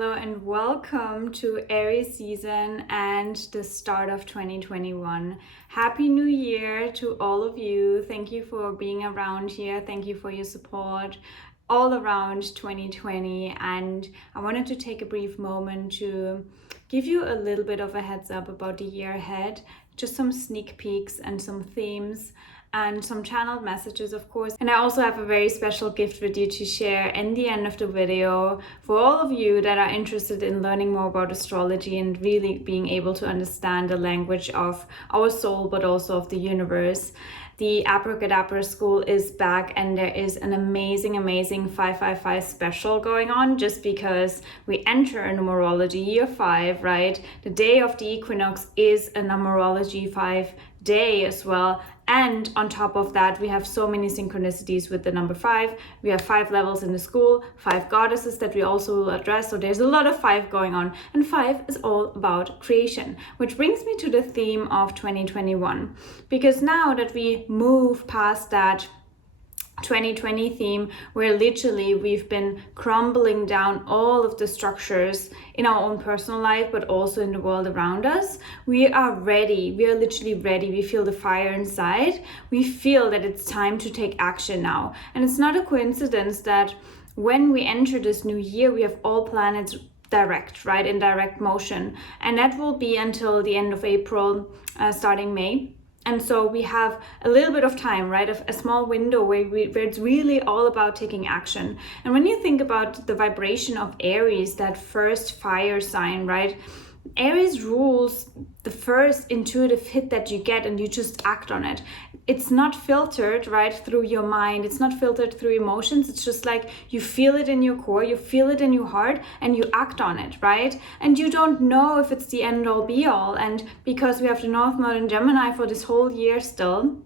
hello, and welcome to Aries season and the start of 2021. Happy New Year to all of you. Thank you for being around here. Thank you for your support all around 2020. And I wanted to take a brief moment to give you a little bit of a heads up about the year ahead, just some sneak peeks and some themes and some channeled messages, of course. And I also have a very special gift with you to share in the end of the video for all of you that are interested in learning more about astrology and really being able to understand the language of our soul, but also of the universe. The Abracadabra School is back, and there is an amazing 555 special going on just because we enter a numerology year 5, right? The day of the equinox is a numerology 5 day as well. And on top of that, we have so many synchronicities with the number 5. We have 5 levels in the school, 5 goddesses that we also will address. So there's a lot of 5 going on. And 5 is all about creation, which brings me to the theme of 2021. Because now that we move past that 2020 theme, where literally we've been crumbling down all of the structures in our own personal life, but also in the world around us, we are ready. We are literally ready. We feel the fire inside. We feel that it's time to take action now. And it's not a coincidence that when we enter this new year, we have all planets direct, right, in direct motion. And that will be until the end of April, starting May. And so we have a little bit of time, right? A small window where it's really all about taking action. And when you think about the vibration of Aries, that first fire sign, right? Aries rules the first intuitive hit that you get, and you just act on it. It's not filtered, right, through your mind. It's not filtered through emotions. It's just like you feel it in your core, you feel it in your heart, and you act on it, right? And you don't know if it's the end all be all. And because we have the North Node in Gemini for this whole year still,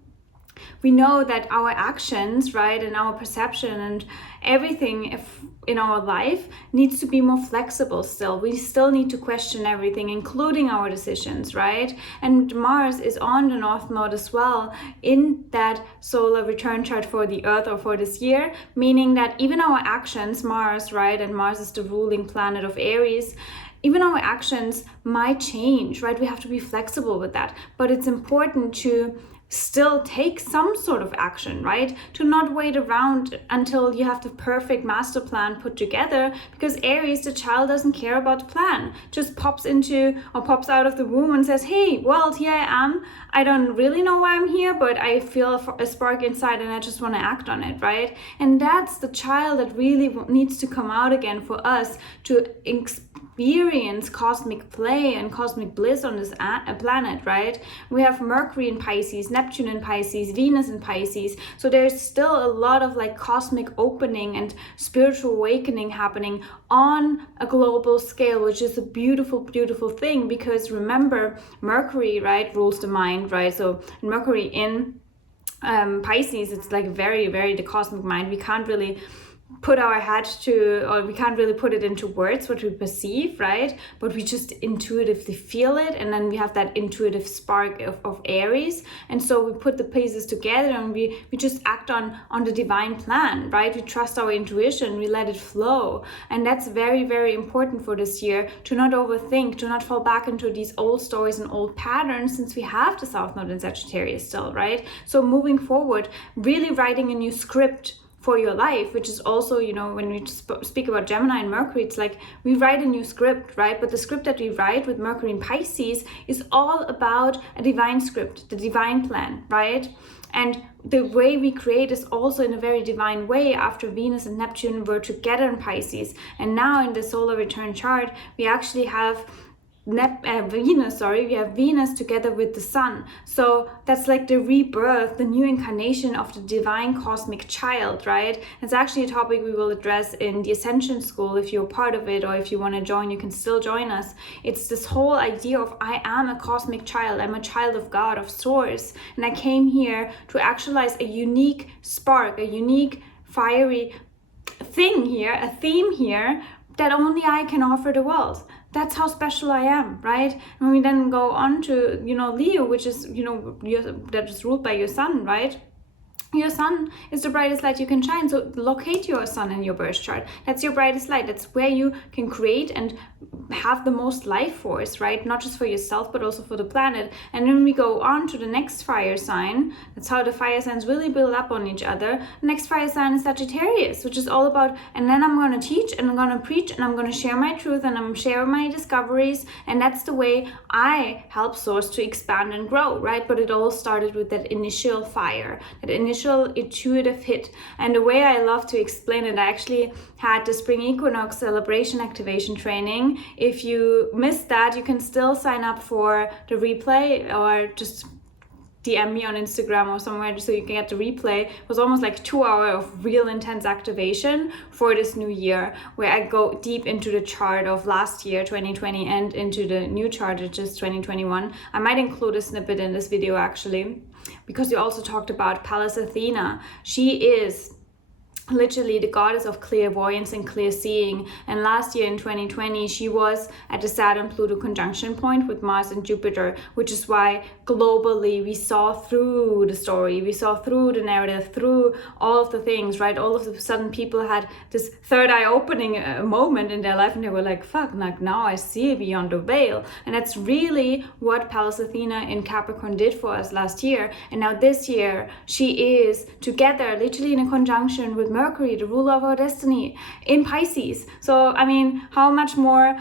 we know that our actions, right, and our perception and everything in our life needs to be more flexible still. We still need to question everything, including our decisions, right? And Mars is on the North Node as well in that solar return chart for the Earth or for this year, meaning that even our actions, Mars, right, and Mars is the ruling planet of Aries, even our actions might change, right? We have to be flexible with that. But it's important to still take some sort of action, right? To not wait around until you have the perfect master plan put together, because Aries, the child, doesn't care about the plan. Just pops out of the womb and says, hey, world, here I am. I don't really know why I'm here, but I feel a spark inside and I just want to act on it, right? And that's the child that really needs to come out again for us to experience cosmic play and cosmic bliss on this planet, right? We have Mercury in Pisces, Neptune in Pisces, Venus in Pisces. So there's still a lot of like cosmic opening and spiritual awakening happening on a global scale, which is a beautiful thing, because remember, Mercury, right, rules the mind, right? So Mercury in Pisces, it's like very the cosmic mind. We can't really put our head to, or we can't really put it into words what we perceive, right? But we just intuitively feel it, and then we have that intuitive spark of Aries, and so we put the pieces together and we just act on the divine plan, right? We trust our intuition, we let it flow. And that's very important for this year, to not overthink, to not fall back into these old stories and old patterns, since we have the South Node in Sagittarius still, right? So moving forward, really writing a new script for your life, which is also, you know, when we speak about Gemini and Mercury, it's like we write a new script, right? But the script that we write with Mercury in Pisces is all about a divine script, the divine plan, right? And the way we create is also in a very divine way after Venus and Neptune were together in Pisces. And now in the solar return chart, we actually have we have Venus together with the Sun. So that's like the rebirth, the new incarnation of the divine cosmic child, right? It's actually a topic we will address in the Ascension school. If you're part of it, or if you want to join, you can still join us. It's this whole idea of I am a cosmic child. I'm a child of God, of Source. And I came here to actualize a unique spark, a unique fiery thing here, a theme here that only I can offer the world. That's how special I am, right? And we then go on to, Leo, which is, that is ruled by your sun, right? Your sun is the brightest light you can shine. So locate your sun in your birth chart. That's your brightest light. That's where you can create and have the most life force, right? Not just for yourself, but also for the planet. And then we go on to the next fire sign. That's how the fire signs really build up on each other. The next fire sign is Sagittarius, which is all about, and then I'm going to teach and I'm going to preach and I'm going to share my truth and I'm share my discoveries. And that's the way I help Source to expand and grow, right? But it all started with that initial fire, that initial intuitive hit. And the way I love to explain it, I actually had the Spring Equinox celebration activation training. If you missed that, you can still sign up for the replay or just DM me on Instagram or somewhere so you can get the replay. It was almost like 2 hours of real intense activation for this new year, where I go deep into the chart of last year, 2020, and into the new chart, which is 2021. I might include a snippet in this video actually, because we also talked about Pallas Athena. She is literally the goddess of clairvoyance and clear seeing, and last year in 2020 she was at the Saturn-Pluto conjunction point with Mars and Jupiter, which is why globally we saw through the story, we saw through the narrative, through all of the things, right? All of a sudden people had this third eye opening moment in their life and they were like, fuck, like now I see beyond the veil. And that's really what Pallas Athena in Capricorn did for us last year. And now this year she is together literally in a conjunction with Mercury, the ruler of our destiny, in Pisces. So I mean, how much more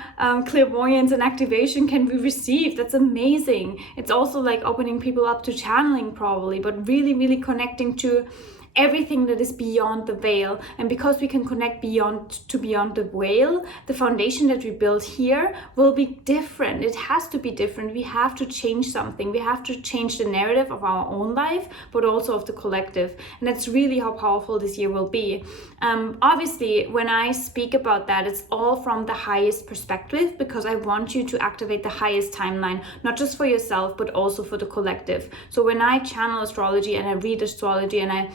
clairvoyance and activation can we receive? That's amazing. It's also like opening people up to channeling probably, but really connecting to everything that is beyond the veil. And because we can connect beyond the veil, the foundation that we build here will be different. It has to be different. We have to change something. We have to change the narrative of our own life, but also of the collective. And that's really how powerful this year will be. Obviously, when I speak about that, it's all from the highest perspective, because I want you to activate the highest timeline, not just for yourself, but also for the collective. So when I channel astrology and I read astrology and I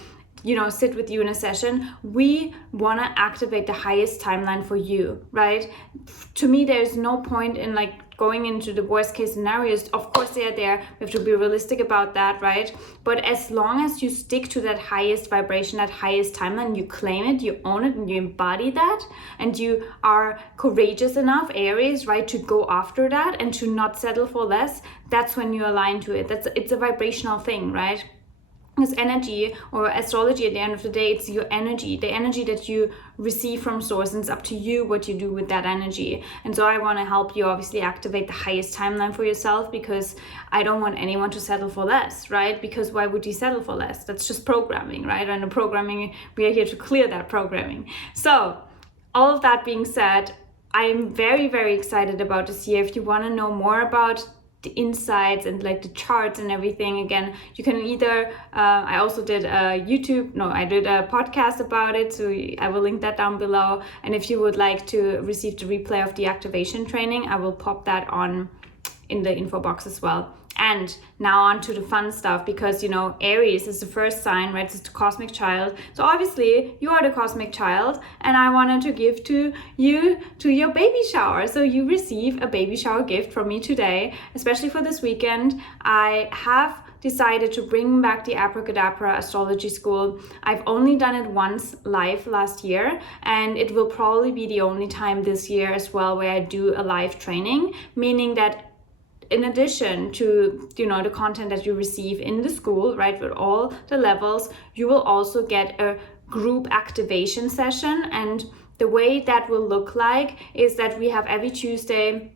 sit with you in a session, we want to activate the highest timeline for you, right? To me, there's no point in like going into the worst case scenarios. Of course they are there. We have to be realistic about that, right? But as long as you stick to that highest vibration, that highest timeline, you claim it, you own it, and you embody that, and you are courageous enough, Aries, right, to go after that and to not settle for less, that's when you align to it. It's a vibrational thing, right? This energy, or astrology at the end of the day, it's your energy, the energy that you receive from source, and it's up to you what you do with that energy. And so I want to help you obviously activate the highest timeline for yourself, because I don't want anyone to settle for less, right? Because why would you settle for less? That's just programming, right? And the programming, we are here to clear that programming. So all of that being said, I'm very excited about this year. If you want to know more about the insights and like the charts and everything, again, you can either I also did a podcast about it, so I will link that down below. And if you would like to receive the replay of the activation training, I will pop that on in the info box as well. And now on to the fun stuff, because Aries is the first sign, right? It's the cosmic child. So obviously you are the cosmic child, and I wanted to give to you to your baby shower. So you receive a baby shower gift from me today, especially for this weekend. I have decided to bring back the Abracadabra Astrology School. I've only done it once live last year, and it will probably be the only time this year as well where I do a live training, meaning that in addition to the content that you receive in the school, right, with all the levels, you will also get a group activation session. And the way that will look like is that we have every Tuesday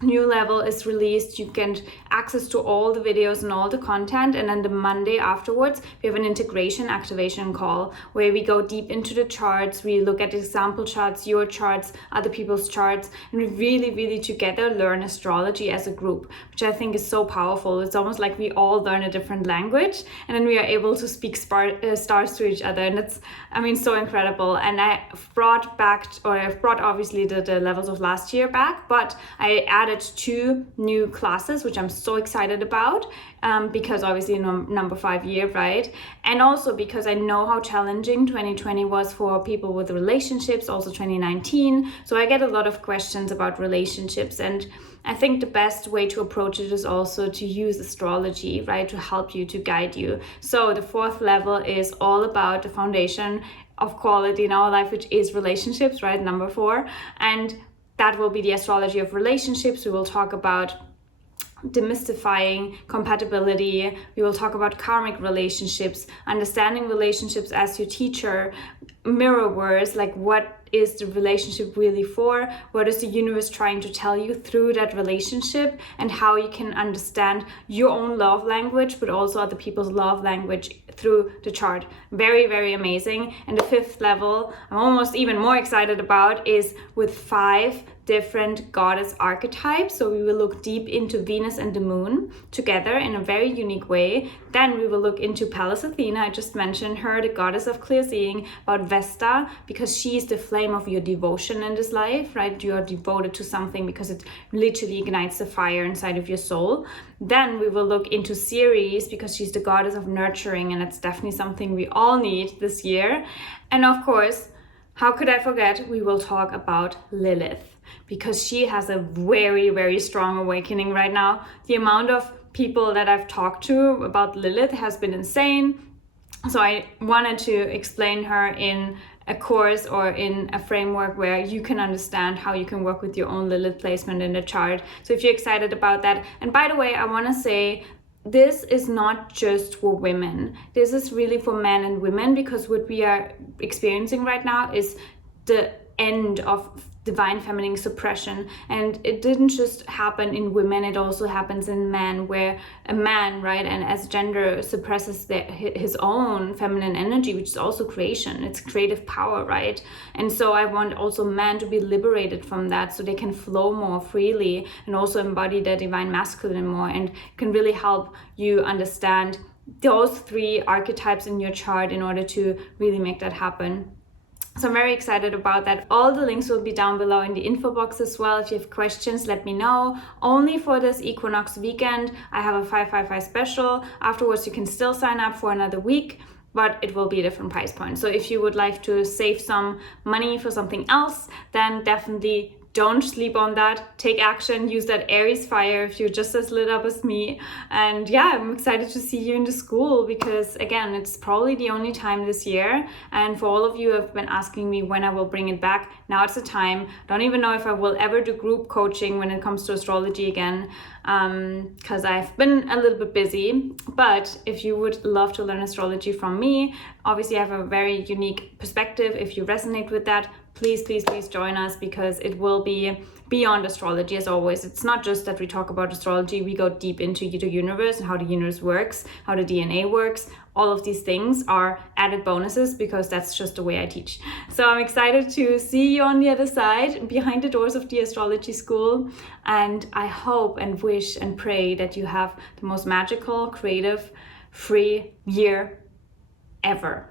new level is released. You get access to all the videos and all the content, and then the Monday afterwards we have an integration activation call where we go deep into the charts. We look at example charts, your charts, other people's charts, and we really together learn astrology as a group, which I think is so powerful. It's almost like we all learn a different language, and then we are able to speak stars to each other, and it's so incredible. And I've brought obviously the levels of last year back, but I added added 2 new classes, which I'm so excited about, because obviously number 5 year, right? And also because I know how challenging 2020 was for people with relationships, also 2019. So I get a lot of questions about relationships, and I think the best way to approach it is also to use astrology, right, to help you, to guide you. So the 4th level is all about the foundation of quality in our life, which is relationships, right, number 4. And that will be the astrology of relationships. We will talk about demystifying compatibility. We will talk about karmic relationships, understanding relationships as your teacher, mirrors, like what is the relationship really for? What is the universe trying to tell you through that relationship, and how you can understand your own love language, but also other people's love language through the chart. Very, very amazing. And the 5th level, I'm almost even more excited about, is with 5 different goddess archetypes. So we will look deep into Venus and the Moon together in a very unique way. Then we will look into Pallas Athena. I just mentioned her, the goddess of clear seeing, about Vesta, because she is the flame of your devotion in this life, right? You are devoted to something because it literally ignites the fire inside of your soul. Then we will look into Ceres, because she's the goddess of nurturing, and it's definitely something we all need this year. And of course, how could I forget, we will talk about Lilith, because she has a very, very strong awakening right now. The amount of people that I've talked to about Lilith has been insane. So I wanted to explain her in a course or in a framework where you can understand how you can work with your own Lilith placement in the chart. So if you're excited about that, and by the way, I want to say, this is not just for women. This is really for men and women, because what we are experiencing right now is the end of divine feminine suppression, and it didn't just happen in women, it also happens in men, where a man, right, and as gender suppresses his own feminine energy, which is also creation, it's creative power, right? And so I want also men to be liberated from that, so they can flow more freely and also embody their divine masculine more, and can really help you understand those 3 archetypes in your chart in order to really make that happen. So I'm very excited about that. All the links will be down below in the info box as well. If you have questions, let me know. Only for this Equinox weekend, I have a 555 special. Afterwards, you can still sign up for another week, but it will be a different price point. So if you would like to save some money for something else, then definitely don't sleep on that. Take action, use that Aries fire if you're just as lit up as me. And yeah, I'm excited to see you in the school, because again, it's probably the only time this year. And for all of you who have been asking me when I will bring it back, now it's the time. Don't even know if I will ever do group coaching when it comes to astrology again, because I've been a little bit busy. But if you would love to learn astrology from me, obviously I have a very unique perspective. If you resonate with that, please join us, because it will be beyond astrology as always. It's not just that we talk about astrology, we go deep into the universe and how the universe works, how the DNA works. All of these things are added bonuses, because that's just the way I teach. So I'm excited to see you on the other side, behind the doors of the astrology school. And I hope and wish and pray that you have the most magical, creative, free year ever.